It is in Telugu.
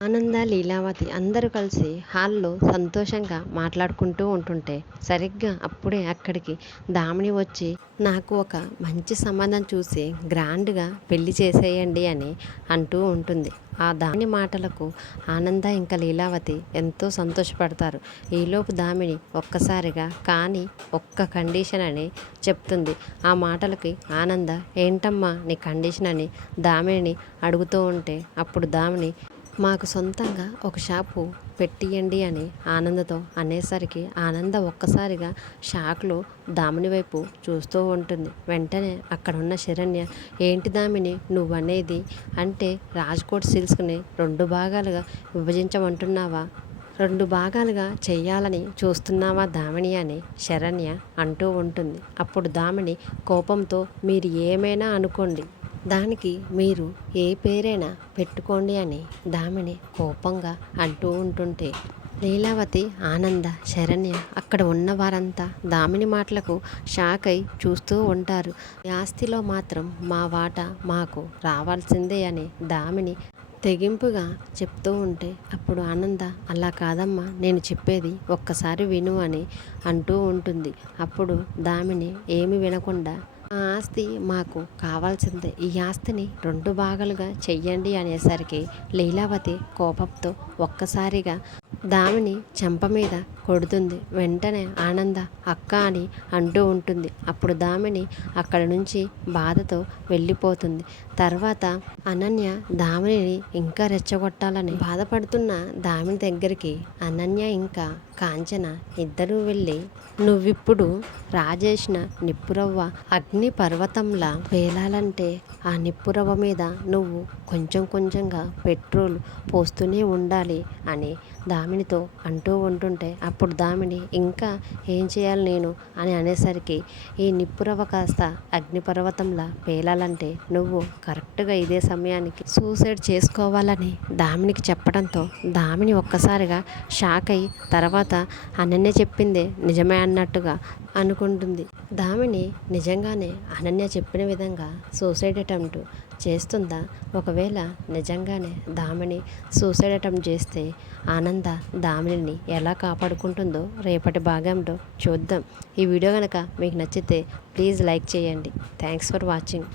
ఆనంద, లీలావతి అందరూ కలిసి హాల్లో సంతోషంగా మాట్లాడుకుంటూ ఉంటుంటే సరిగ్గా అప్పుడే అక్కడికి దామిని వచ్చి నాకు ఒక మంచి సంబంధం చూసి గ్రాండ్గా పెళ్లి చేసేయండి అని అంటూ ఉంటుంది. ఆ దామిని మాటలకు ఆనంద ఇంకా లీలావతి ఎంతో సంతోషపడతారు. ఈలోపు దామిని ఒక్కసారిగా కానీ ఒక్క కండిషన్ అని చెప్తుంది. ఆ మాటలకి ఆనంద ఏంటమ్మా నీ కండిషన్ అని దామిని అడుగుతూ ఉంటే అప్పుడు దామిని మాకు సొంతంగా ఒక షాపు పెట్టియండి అని ఆనందతో అనేసరికి ఆనంద ఒక్కసారిగా షాక్లో దామిని వైపు చూస్తూ ఉంటుంది. వెంటనే అక్కడ ఉన్న శరణ్య ఏంటి దామిని నువ్వనేది అంటే రాజ్కోట్ సిల్క్స్ని 2 భాగాలుగా విభజించమంటున్నావా, 2 భాగాలుగా చెయ్యాలని చూస్తున్నావా దామిని అని శరణ్య అంటూ ఉంటుంది. అప్పుడు దామిని కోపంతో మీరు ఏమైనా అనుకోండి, దానికి మీరు ఏ పేరైనా పెట్టుకోండి అని దామిని కోపంగా అంటూ ఉంటుంటే లీలావతి, ఆనంద, శరణ్య అక్కడ ఉన్న వారంతా దామిని మాటలకు షాక్ అయి చూస్తూ ఉంటారు. ఈ ఆస్తిలో మాత్రం మా వాటా మాకు రావాల్సిందే అని దామిని తెగింపుగా చెప్తూ ఉంటే అప్పుడు ఆనంద అలా కాదమ్మా నేను చెప్పేది ఒక్కసారి విను అని అంటూ ఉంటుంది. అప్పుడు దామిని ఏమి వినకుండా ఆ ఆస్తి మాకు కావాల్సిందే, ఈ ఆస్తిని 2 భాగాలుగా చెయ్యండి అనేసరికి లీలావతి కోపంతో ఒక్కసారిగా దామిని చెంప మీద కొడుతుంది. వెంటనే ఆనంద అక్క అని అంటూ ఉంటుంది. అప్పుడు దామిని అక్కడి నుంచి బాధతో వెళ్ళిపోతుంది. తర్వాత అనన్య దామినిని ఇంకా రెచ్చగొట్టాలని బాధపడుతున్న దామిని దగ్గరికి అనన్య ఇంకా కాంచన ఇద్దరూ వెళ్ళి నువ్విప్పుడు రాజేసిన నిప్పురవ్వ అగ్ని పర్వతంలా పేలాలంటే ఆ నిప్పురవ్వ మీద నువ్వు కొంచెం కొంచెంగా పెట్రోల్ పోస్తూనే ఉండాలి అని దామినితో అంటూ ఉంటుంటే అప్పుడు దామిని ఇంకా ఏం చేయాలి నేను అని అనేసరికి ఈ నిప్పురవ్వ కాస్త అగ్నిపర్వతంలా పేలాలంటే నువ్వు కరెక్ట్గా ఇదే సమయానికి సూసైడ్ చేసుకోవాలని దామినికి చెప్పడంతో దామిని ఒక్కసారిగా షాక్ అయ్యి తర్వాత అనన్య చెప్పిందే నిజమే అన్నట్టుగా అనుకుంటుంది. దామిని నిజంగానే అనన్య చెప్పిన విధంగా సూసైడ్ అటెంప్ట్ చేస్తుందా? ఒకవేళ నిజంగానే దామిని సూసైడ్ అటెంప్ట్ చేస్తే ఆనంద దామినిని ఎలా కాపాడుకుంటుందో రేపటి భాగంలో చూద్దాం. ఈ వీడియో కనుక మీకు నచ్చితే ప్లీజ్ లైక్ చేయండి. Thanks for watching.